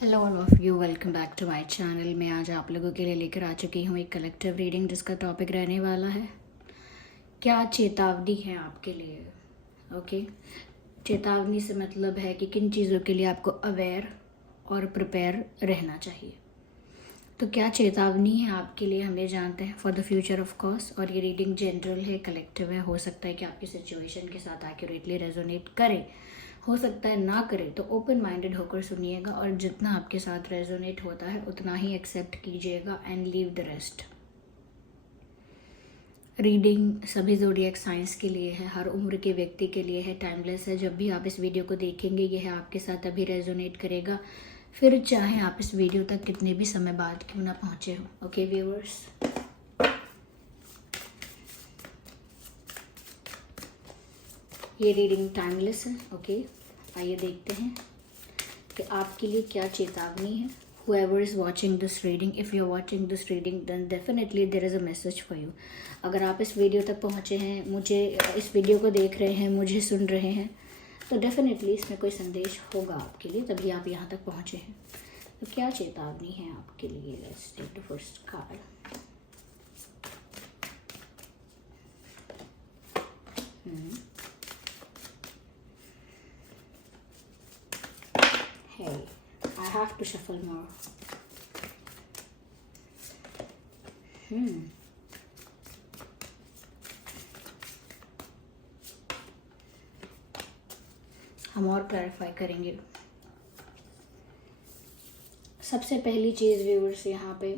Hello all of you, welcome back to my channel. मैं आज आप लोगों के लिए लेकर आ चुकी हूँ एक कलेक्टिव रीडिंग जिसका टॉपिक रहने वाला है क्या चेतावनी है आपके लिए। ओके, चेतावनी से मतलब है कि किन चीज़ों के लिए आपको अवेयर और प्रिपेयर रहना चाहिए। तो क्या चेतावनी है आपके लिए हम ये जानते हैं for the future of course. और ये रीडिंग जनरल है, कलेक्टिव है। हो सकता है कि आपकी सिचुएशन के साथ एक्यूरेटली रेजोनेट करे, हो सकता है ना करे। तो ओपन माइंडेड होकर सुनिएगा और जितना आपके साथ रेजोनेट होता है उतना ही एक्सेप्ट कीजिएगा and leave the rest. Reading सभी ज़ोडिएक साइंस के लिए है, हर उम्र के व्यक्ति के लिए है, टाइमलेस है। जब भी आप इस वीडियो को देखेंगे यह आपके साथ अभी रेजोनेट करेगा, फिर चाहे आप इस वीडियो तक कितने भी समय बाद क्यों ना पहुँचे हो। ओके व्यूअर्स, ये रीडिंग टाइमलेस है। ओके, आइए देखते हैं कि आपके लिए क्या चेतावनी है। Whoever is watching this reading, if you're watching this reading, then definitely there is a message for you. अगर आप इस वीडियो तक पहुँचे हैं, मुझे इस वीडियो को देख रहे हैं, मुझे सुन रहे हैं, तो डेफिनेटली इसमें कोई संदेश होगा आपके लिए, तभी आप यहाँ तक पहुँचे हैं। तो क्या चेतावनी है आपके लिए? Let's take the first card. Hey, I have to shuffle more. हम और क्लैरिफाई करेंगे। सबसे पहली चीज़ व्यूअर्स यहाँ पे,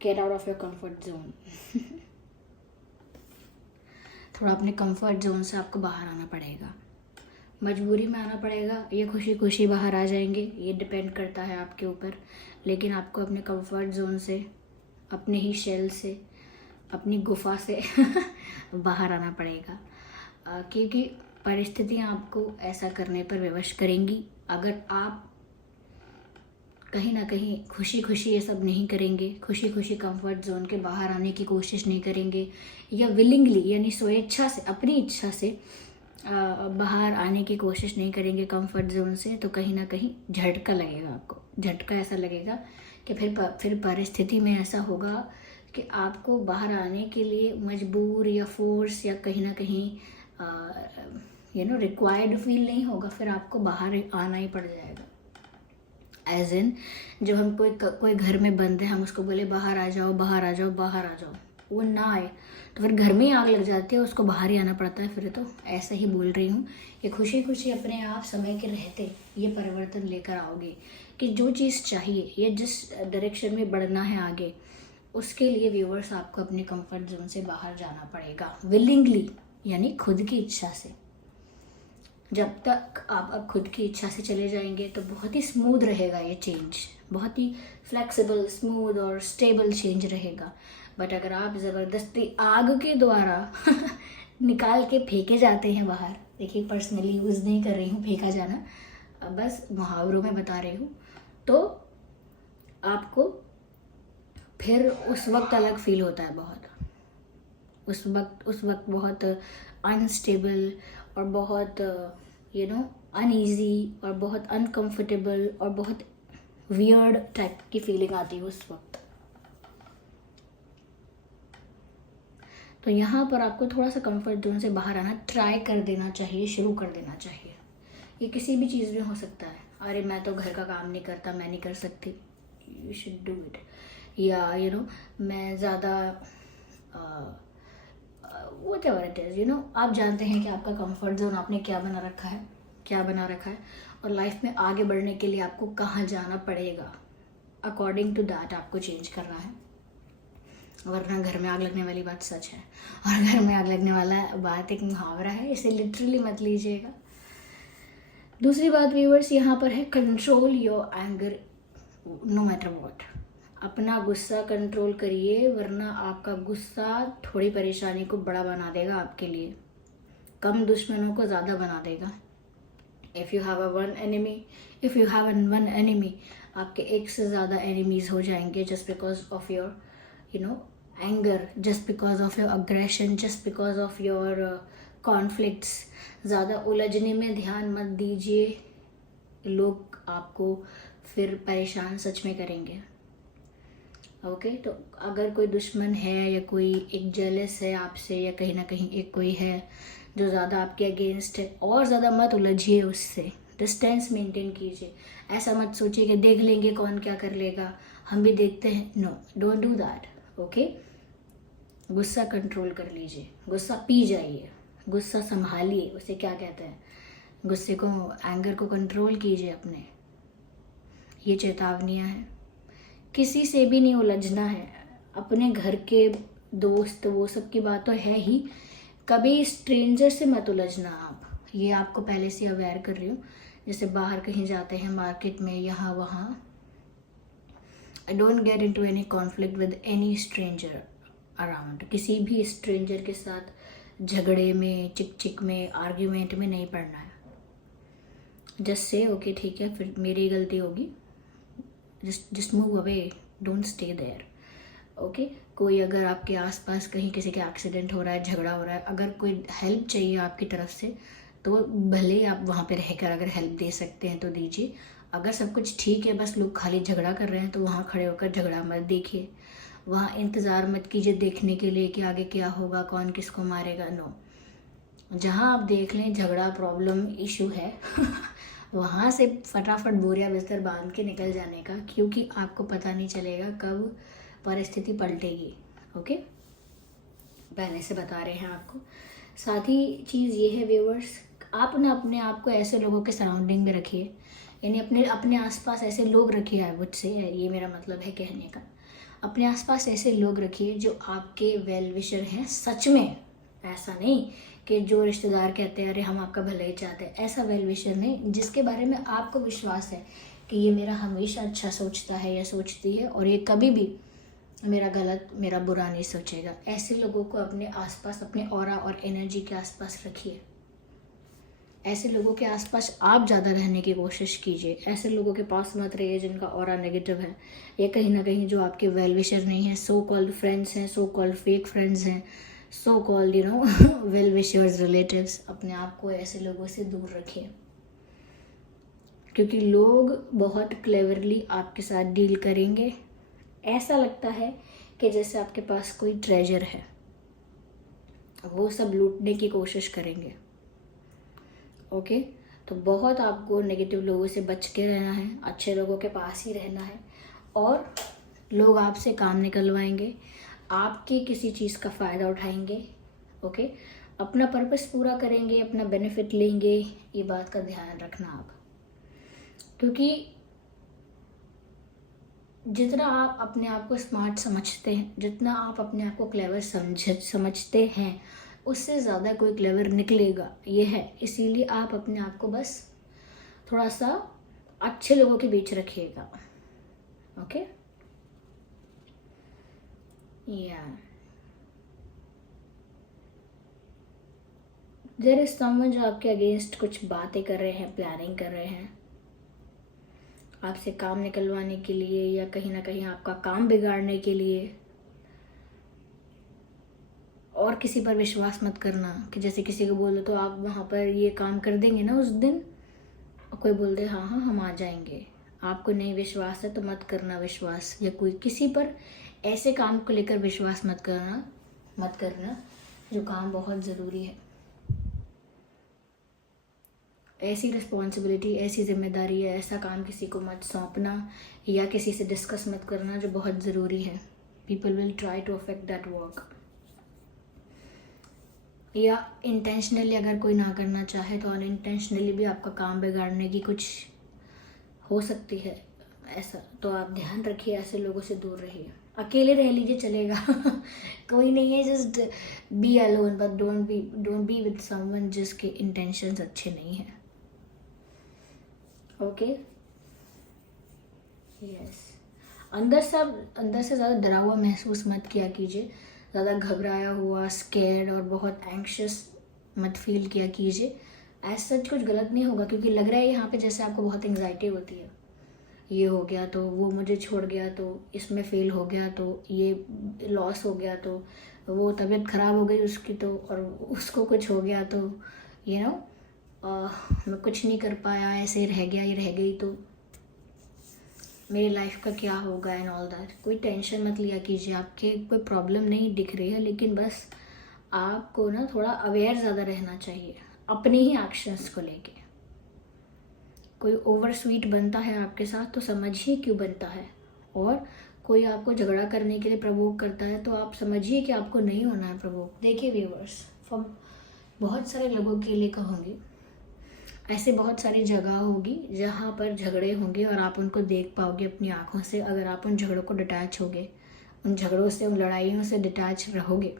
get out of your comfort zone. थोड़ा अपने कंफर्ट जोन से आपको बाहर आना पड़ेगा, मजबूरी में आना पड़ेगा या खुशी खुशी बाहर आ जाएंगे, ये डिपेंड करता है आपके ऊपर। लेकिन आपको अपने कंफर्ट जोन से, अपने ही शेल से, अपनी गुफा से बाहर आना पड़ेगा, क्योंकि परिस्थितियाँ आपको ऐसा करने पर विवश करेंगी। अगर आप कहीं ना कहीं खुशी खुशी ये सब नहीं करेंगे, खुशी खुशी कंफर्ट जोन के बाहर आने की कोशिश नहीं करेंगे, या विलिंगली यानी स्वेच्छा से, अपनी इच्छा से बाहर आने की कोशिश नहीं करेंगे कंफर्ट जोन से, तो कहीं ना कहीं झटका लगेगा आपको। झटका ऐसा लगेगा कि फिर परिस्थिति में ऐसा होगा कि आपको बाहर आने के लिए मजबूर या फोर्स या कहीं ना कहीं रिक्वायर्ड फील नहीं होगा, फिर आपको बाहर आना ही पड़ जाएगा। एज इन, जब हम कोई घर में बंद है, हम उसको बोले बाहर आ जाओ, बाहर आ जाओ, बाहर आ जाओ, वो ना आए तो फिर घर में ही आग लग जाती है, उसको बाहर ही आना पड़ता है। फिर तो ऐसा ही बोल रही हूँ कि खुशी खुशी अपने आप समय के रहते ये परिवर्तन लेकर आओगे कि जो चीज़ चाहिए या जिस डायरेक्शन में बढ़ना है आगे, उसके लिए व्यूअर्स आपको अपने कंफर्ट जोन से बाहर जाना पड़ेगा विलिंगली, यानी खुद की इच्छा से। जब तक आप अब खुद की इच्छा से चले जाएंगे तो बहुत ही स्मूथ रहेगा ये चेंज, बहुत ही फ्लेक्सिबल, स्मूथ और स्टेबल चेंज रहेगा। बट अगर आप ज़बरदस्ती आग के द्वारा निकाल के फेंके जाते हैं बाहर, देखिए पर्सनली यूज़ नहीं कर रही हूँ फेंका जाना, बस मुहावरों में बता रही हूँ, तो आपको फिर उस वक्त अलग फील होता है बहुत। उस वक्त बहुत अनस्टेबल और बहुत अनईजी और बहुत अनकंफर्टेबल और बहुत वियर्ड टाइप की फीलिंग आती है उस वक्त। तो यहाँ पर आपको थोड़ा सा कंफर्ट जोन से बाहर आना ट्राई कर देना चाहिए, शुरू कर देना चाहिए। ये किसी भी चीज़ में हो सकता है। अरे मैं तो घर का काम नहीं करता, मैं नहीं कर सकती, यू शुड डू इट। या मैं ज़्यादा whatever it is, आप जानते हैं कि आपका कंफर्ट जोन आपने क्या बना रखा है और लाइफ में आगे बढ़ने के लिए आपको कहाँ जाना पड़ेगा, अकॉर्डिंग टू दैट आपको चेंज करना है। वरना घर में आग लगने वाली बात सच है, और घर में आग लगने वाला बात एक मुहावरा है, इसे लिटरली मत लीजिएगा। दूसरी बात व्यूअर्स यहाँ पर है, control your anger no matter what. अपना गुस्सा कंट्रोल करिए, वरना आपका गुस्सा थोड़ी परेशानी को बड़ा बना देगा आपके लिए, कम दुश्मनों को ज़्यादा बना देगा। If you have one enemy, आपके एक से ज़्यादा एनिमीज़ हो जाएंगे just because of your anger, just because of your aggression, just because of your conflicts. ज़्यादा उलझने में ध्यान मत दीजिए, लोग आपको फिर परेशान सच में करेंगे। ओके, तो अगर कोई दुश्मन है या कोई एक जेलस है आपसे, या कहीं ना कहीं एक कोई है जो ज़्यादा आपके अगेंस्ट है, और ज़्यादा मत उलझिए उससे, डिस्टेंस मेंटेन कीजिए। ऐसा मत सोचिए कि देख लेंगे कौन क्या कर लेगा, हम भी देखते हैं। No, don't do that. Okay, गुस्सा कंट्रोल कर लीजिए, गुस्सा पी जाइए, गुस्सा संभालिए, उसे क्या कहते हैं, गुस्से को, एंगर को कंट्रोल कीजिए अपने। ये चेतावनियाँ हैं। किसी से भी नहीं उलझना है, अपने घर के दोस्त वो सब की बात तो है ही, कभी स्ट्रेंजर से मत उलझना आप। ये आपको पहले से अवेयर कर रही हूँ। जैसे बाहर कहीं जाते हैं मार्केट में, यहाँ वहाँ, don't get into any conflict with any stranger around. किसी भी स्ट्रेंजर के साथ झगड़े में, चिक चिक में, आर्ग्यूमेंट में नहीं पड़ना है। जस्ट से ओके ठीक है, फिर मेरी गलती होगी, just move away, don't stay there. Okay, कोई अगर आपके आसपास कहीं किसी के एक्सीडेंट हो रहा है, झगड़ा हो रहा है, अगर कोई हेल्प चाहिए आपकी तरफ से, तो भले ही आप वहाँ पे रहकर अगर हेल्प दे सकते हैं तो दीजिए। अगर सब कुछ ठीक है, बस लोग खाली झगड़ा कर रहे हैं, तो वहाँ खड़े होकर झगड़ा मत देखिए। वहाँ इंतज़ार मत कीजिए देखने के लिए कि आगे क्या होगा, कौन किसको मारेगा। नो, जहाँ आप देख लें झगड़ा, प्रॉब्लम, इशू है वहाँ से फटाफट बोरिया बिस्तर बांध के निकल जाने का, क्योंकि आपको पता नहीं चलेगा कब परिस्थिति पलटेगी। ओके, पहले से बता रहे हैं आपको। साथ ही चीज़ ये है व्यूअर्स, आप ना अपने आप को ऐसे लोगों के सराउंडिंग में रखिए, यानी अपने आसपास ऐसे लोग रखिए। आई वुड से, ये मेरा मतलब है कहने का, अपने आसपास ऐसे लोग रखिए जो आपके वेल विशर हैं सच में। ऐसा नहीं कि जो रिश्तेदार कहते हैं अरे हम आपका भला ही चाहते हैं, ऐसा वेल विशर नहीं, जिसके बारे में आपको विश्वास है कि ये मेरा हमेशा अच्छा सोचता है या सोचती है, और ये कभी भी मेरा गलत, मेरा बुरा नहीं सोचेगा। ऐसे लोगों को अपने आसपास, अपने ऑरा और एनर्जी के आसपास रखिए। ऐसे लोगों के आसपास आप ज़्यादा रहने की कोशिश कीजिए। ऐसे लोगों के पास मत रहिए जिनका ऑरा नेगेटिव है, या कहीं ना कहीं जो आपके वेल विशर नहीं है, सो कॉल्ड फ्रेंड्स हैं, सो कॉल्ड फेक फ्रेंड्स हैं, so called well wishers, relatives. अपने आप को ऐसे लोगों से दूर रखिए, क्योंकि लोग बहुत क्लेवरली आपके साथ डील करेंगे। ऐसा लगता है कि जैसे आपके पास कोई ट्रेजर है, वो सब लूटने की कोशिश करेंगे। ओके, तो बहुत आपको नेगेटिव लोगों से बच के रहना है, अच्छे लोगों के पास ही रहना है। और लोग आपसे काम निकलवाएंगे, आपकी किसी चीज़ का फ़ायदा उठाएंगे। ओके, अपना पर्पस पूरा करेंगे, अपना बेनिफिट लेंगे। ये बात का ध्यान रखना आप, क्योंकि जितना आप अपने आप को स्मार्ट समझते हैं, जितना आप अपने आप को क्लेवर समझते हैं, उससे ज़्यादा कोई क्लेवर निकलेगा, ये है। इसीलिए आप अपने आप को बस थोड़ा सा अच्छे लोगों के बीच रखिएगा। ओके, या देयर इज समवन जो आपके अगेंस्ट कुछ बातें कर रहे हैं, प्लानिंग कर रहे हैं आपसे काम निकलवाने के लिए, या कहीं ना कहीं आपका काम बिगाड़ने के लिए। और किसी पर विश्वास मत करना कि जैसे किसी को बोलो तो आप वहाँ पर ये काम कर देंगे ना उस दिन, और कोई बोल दे हाँ हाँ हम आ जाएंगे। आपको नहीं विश्वास है तो मत करना विश्वास, या कोई किसी पर ऐसे काम को लेकर विश्वास मत करना जो काम बहुत ज़रूरी है। ऐसी रिस्पॉन्सिबिलिटी, ऐसी जिम्मेदारी है, ऐसा काम किसी को मत सौंपना, या किसी से डिस्कस मत करना जो बहुत ज़रूरी है। People will try to affect that work. या इंटेंशनली अगर कोई ना करना चाहे तो अनइंटेंशनली भी आपका काम बिगाड़ने की कुछ हो सकती है ऐसा, तो आप ध्यान रखिए, ऐसे लोगों से दूर रहिए। अकेले रह लीजिए चलेगा कोई नहीं है, just be alone, but don't be with someone जिसके इंटेंशंस अच्छे नहीं हैं। ओके, यस, अंदर से ज़्यादा डरा हुआ महसूस मत किया कीजिए, ज़्यादा घबराया हुआ, स्कैर्ड और बहुत एंक्शस मत फील किया कीजिए। ऐसा कुछ गलत नहीं होगा, क्योंकि लग रहा है यहाँ पे जैसे आपको बहुत एंग्जाइटी होती है, ये हो गया तो वो मुझे छोड़ गया, तो इसमें फेल हो गया, तो ये लॉस हो गया, तो वो तबीयत ख़राब हो गई उसकी, तो और उसको कुछ हो गया, तो मैं कुछ नहीं कर पाया, ऐसे रह गया, ये रह गई तो मेरी लाइफ का क्या होगा एंड ऑल दैट। कोई टेंशन मत लिया कीजिए, आपके कोई प्रॉब्लम नहीं दिख रही है, लेकिन बस आपको ना थोड़ा अवेयर ज़्यादा रहना चाहिए अपने ही एक्शंस को लेके। कोई ओवर स्वीट बनता है आपके साथ तो समझिए क्यों बनता है, और कोई आपको झगड़ा करने के लिए प्रवोक करता है तो आप समझिए कि आपको नहीं होना है प्रवोक। देखिए व्यूवर्स, फॉर बहुत सारे लोगों के लिए कहूँगी, ऐसे बहुत सारी जगह होगी जहाँ पर झगड़े होंगे और आप उनको देख पाओगे अपनी आँखों से। अगर आप उन झगड़ों को डिटैच होगे, उन झगड़ों से, उन लड़ाइयों से डिटैच रहोगे,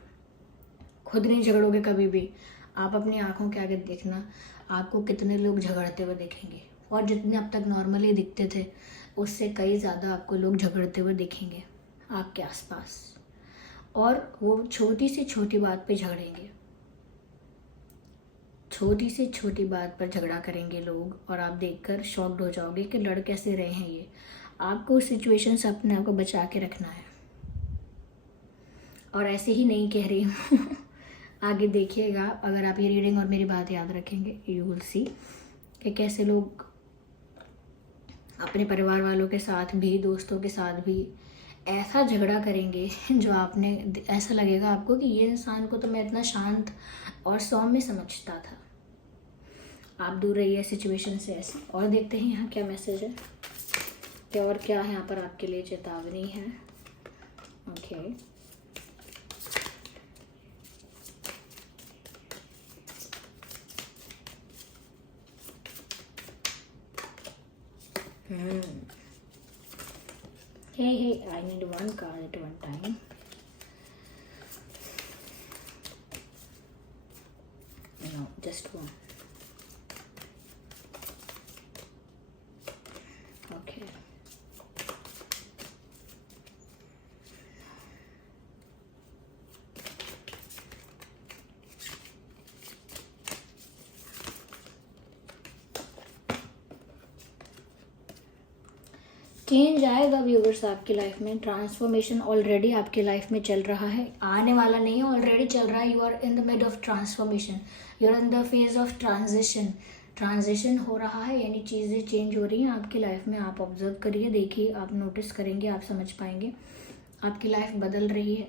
खुद नहीं झगड़ोगे कभी भी, आप अपनी आँखों के आगे देखना आपको कितने लोग झगड़ते हुए दिखेंगे, और जितने अब तक नॉर्मली दिखते थे उससे कई ज़्यादा आपको लोग झगड़ते हुए दिखेंगे आपके आसपास, और वो छोटी से छोटी बात पे झगड़ेंगे, छोटी से छोटी बात पर झगड़ा करेंगे लोग, और आप देखकर शॉक्ड हो जाओगे कि लड़ कैसे रहे हैं ये। आपको उस सिचुएशन से अपने आप को बचा के रखना है। और ऐसे ही नहीं कह रही हूँ आगे देखिएगा, अगर आप ये रीडिंग और मेरी बात याद रखेंगे, यू विल सी कि कैसे लोग अपने परिवार वालों के साथ भी, दोस्तों के साथ भी ऐसा झगड़ा करेंगे जो आपने, ऐसा लगेगा आपको कि ये इंसान को तो मैं इतना शांत और सौम्य समझता था। आप दूर रहिए सिचुएशन से ऐसे। और देखते हैं यहाँ क्या मैसेज है, क्या और क्या है यहाँ पर आपके लिए चेतावनी है। Okay, hey, I need one card at one time. No, just one. Okay. Change आएगा व्यूवर्स आपकी लाइफ में, ट्रांसफॉर्मेशन ऑलरेडी आपकी लाइफ में चल रहा है, आने वाला नहीं है, ऑलरेडी चल रहा है। You are in the mid of transformation, you are in the phase of transition हो रहा है, यानी चीज़ें चेंज हो रही हैं आपकी लाइफ में। आप ऑब्जर्व करिए, देखिए, आप नोटिस करेंगे, आप समझ पाएंगे आपकी लाइफ बदल रही है।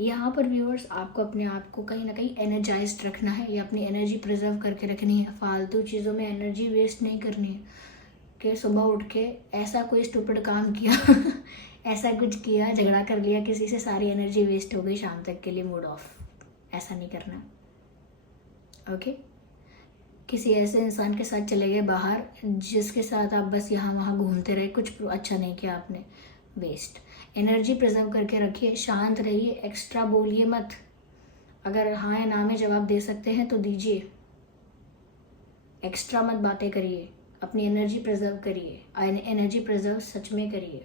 यहाँ पर व्यूअर्स आपको अपने आप को कहीं ना कहीं एनर्जाइज्ड रखना है, या अपनी एनर्जी प्रिजर्व करके रखनी है, फालतू चीज़ों में एनर्जी वेस्ट नहीं करनी है कि सुबह उठ के ऐसा कोई स्टूपिड काम किया ऐसा कुछ किया, झगड़ा कर लिया किसी से, सारी एनर्जी वेस्ट हो गई, शाम तक के लिए मूड ऑफ। ऐसा नहीं करना, ओके। किसी ऐसे इंसान के साथ चले गए बाहर जिसके साथ आप बस यहाँ वहाँ घूमते रहे, कुछ अच्छा नहीं किया आपने, वेस्ट। एनर्जी प्रिजर्व करके रखिए, शांत रहिए, एक्स्ट्रा बोलिए मत। अगर हाँ या ना में जवाब दे सकते हैं तो दीजिए, एक्स्ट्रा मत बातें करिए, अपनी एनर्जी प्रिजर्व करिए, एनर्जी प्रिजर्व सच में करिए,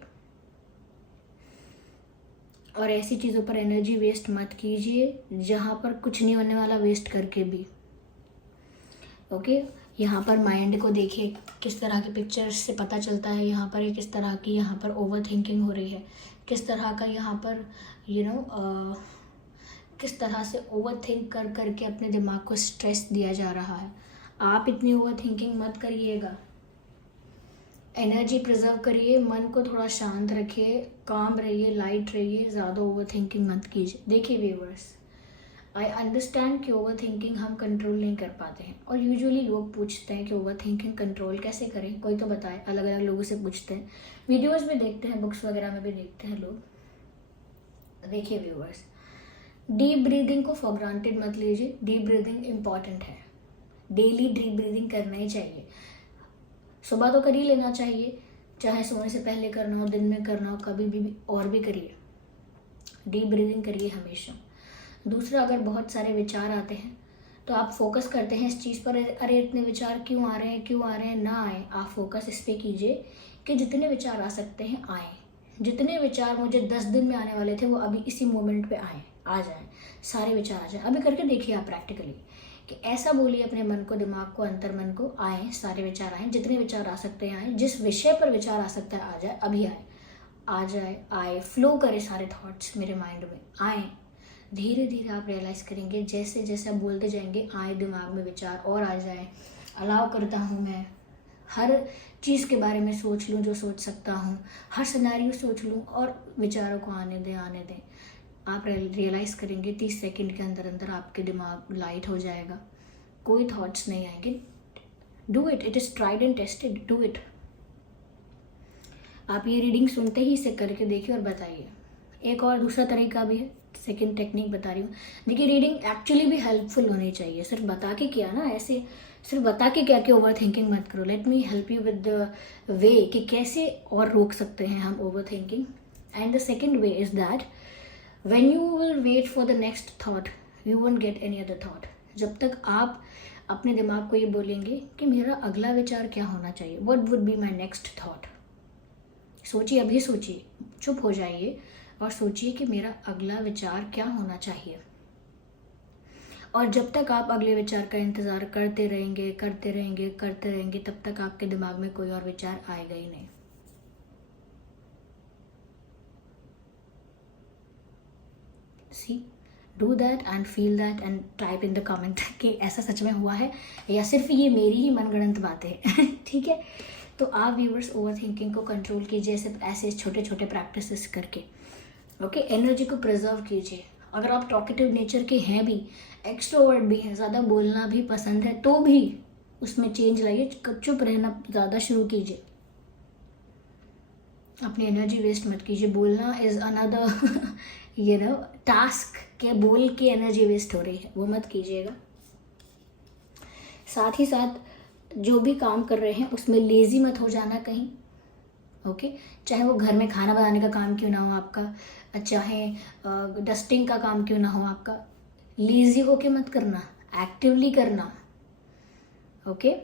और ऐसी चीज़ों पर एनर्जी वेस्ट मत कीजिए जहाँ पर कुछ नहीं होने वाला वेस्ट करके भी, ओके। यहाँ पर माइंड को देखिए, किस तरह की पिक्चर्स से पता चलता है यहाँ पर किस तरह की यहाँ पर ओवर थिंकिंग हो रही है, किस तरह का यहाँ पर किस तरह से ओवर थिंक कर करके अपने दिमाग को स्ट्रेस दिया जा रहा है। आप इतनी ओवर थिंकिंग मत करिएगा, एनर्जी प्रिजर्व करिए, मन को थोड़ा शांत रखिए, काम रहिए, लाइट रहिए, ज़्यादा ओवर थिंकिंग मत कीजिए। देखिए व्यूवर्स, आई अंडरस्टैंड कि ओवर थिंकिंग हम कंट्रोल नहीं कर पाते हैं, और यूजुअली लोग पूछते हैं कि ओवर थिंकिंग कंट्रोल कैसे करें, कोई तो बताए, अलग अलग लोगों से पूछते हैं, वीडियोज़ भी देखते हैं, बुक्स वगैरह में भी देखते हैं लोग। देखिए व्यूवर्स, डीप ब्रीदिंग को फॉर ग्रांटेड मत लीजिए, डीप ब्रीदिंग इम्पॉर्टेंट है, डेली डीप ब्रीदिंग करना ही चाहिए। सुबह तो कर ही लेना चाहिए, चाहे सोने से पहले करना हो, दिन में करना हो, कभी भी और भी करिए, डीप ब्रीदिंग करिए हमेशा। दूसरा, अगर बहुत सारे विचार आते हैं तो आप फोकस करते हैं इस चीज़ पर, अरे इतने विचार क्यों आ रहे हैं, ना आए, आप फोकस इस पर कीजिए कि जितने विचार आ सकते हैं आए, जितने विचार मुझे 10 दिन में आने वाले थे वो अभी इसी मोमेंट पे आ जाए, सारे विचार आ जाए। अभी करके देखिए आप प्रैक्टिकली, कि ऐसा बोलिए अपने मन को, दिमाग को, अंतर मन को, आए सारे विचार, आए जितने विचार आ सकते हैं आए, जिस विषय पर विचार आ सकता है आ जाए, अभी आ जाए, आए, फ्लो करे सारे थॉट्स मेरे माइंड में आए। धीरे धीरे आप रियलाइज़ करेंगे, जैसे जैसे आप बोलते जाएंगे आए दिमाग में विचार और आ जाए, अलाउ करता हूँ मैं हर चीज़ के बारे में सोच लूँ जो सोच सकता हूँ, हर सिनेरियो सोच लूँ और विचारों को आने दें। आप रियलाइज़ करेंगे 30 सेकंड के अंदर अंदर आपके दिमाग लाइट हो जाएगा, कोई थॉट्स नहीं आएंगे। Do it, it is tried and tested, do it. आप ये रीडिंग सुनते ही इसे करके देखिए और बताइए। एक और दूसरा तरीका भी है, सेकंड टेक्निक बता रही हूँ। देखिए रीडिंग एक्चुअली भी हेल्पफुल होनी चाहिए, सिर्फ बता के क्या ना, ऐसे सिर्फ बता के क्या कि ओवर थिंकिंग मत करो। Let me help you with the way कि कैसे और रोक सकते हैं हम over thinking. And the second way is that when you will wait for the next thought you won't get any other thought. जब तक आप अपने दिमाग को ये बोलेंगे कि मेरा अगला विचार क्या होना चाहिए, what would be my next thought, सोचिए, अभी सोचिए, चुप हो जाइए और सोचिए कि मेरा अगला विचार क्या होना चाहिए। और जब तक आप अगले विचार का इंतज़ार करते रहेंगे तब तक आपके दिमाग में कोई और विचार आएगा ही नहीं। See, do that and feel that and type in the comment कि ऐसा सच में हुआ है या सिर्फ ये मेरी ही मनगढ़ंत बातें हैं। ठीक है, तो आप व्यूअर्स ओवर थिंकिंग को कंट्रोल कीजिए सिर्फ ऐसे छोटे छोटे प्रैक्टिसेस करके। ओके, एनर्जी को प्रिजर्व कीजिए। अगर आप टॉकेटिव नेचर के हैं भी, एक्सट्रोवर्ट भी हैं, ज़्यादा बोलना भी पसंद है, तो भी उसमें चेंज लाइए, चुप रहना ज़्यादा शुरू कीजिए। अपनी एनर्जी वेस्ट मत कीजिए। बोलना इज़ अनदर ये नो टास्क के बोल के एनर्जी वेस्ट हो रही है, वो मत कीजिएगा। साथ ही साथ जो भी काम कर रहे हैं उसमें लेज़ी मत हो जाना कहीं। ओके, चाहे वो घर में खाना बनाने का काम क्यों ना हो आपका, चाहे डस्टिंग का काम क्यों ना हो आपका, लेज़ी होके मत करना, एक्टिवली करना। ओके,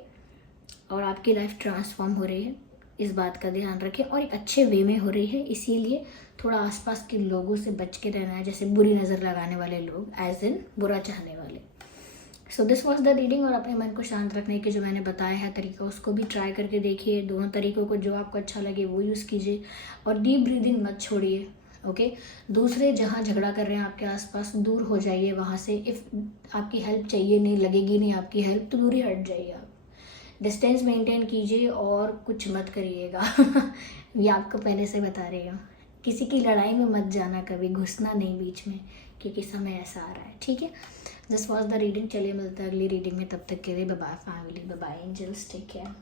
और आपकी लाइफ ट्रांसफॉर्म हो रही है, इस बात का ध्यान रखें, और एक अच्छे वे में हो रही है। इसीलिए थोड़ा आसपास के लोगों से बच के रहना है, जैसे बुरी नज़र लगाने वाले लोग, एज इन बुरा चाहने वाले। So this was the reading. और अपने मन को शांत रखने के जो मैंने बताया है तरीका, उसको भी ट्राई करके देखिए। दोनों तरीकों को जो आपको अच्छा लगे वो यूज़ कीजिए, और डीप ब्रीदिंग मत छोड़िए। ओके, दूसरे जहाँ झगड़ा कर रहे हैं आपके आसपास, दूर हो जाइए वहाँ से। इफ़ आपकी हेल्प चाहिए, नहीं लगेगी नहीं आपकी हेल्प, तो दूर ही हट जाइए आप। डिस्टेंस मेंटेन कीजिए और कुछ मत करिएगा। ये आपको पहले से बता रही हूँ। किसी की लड़ाई में मत जाना कभी, घुसना नहीं बीच में, क्योंकि समय ऐसा आ रहा है। ठीक है, दिस वॉज द रीडिंग। चलिए मिलते हैं अगली रीडिंग में, तब तक के लिए bye bye family, bye bye angels, take care.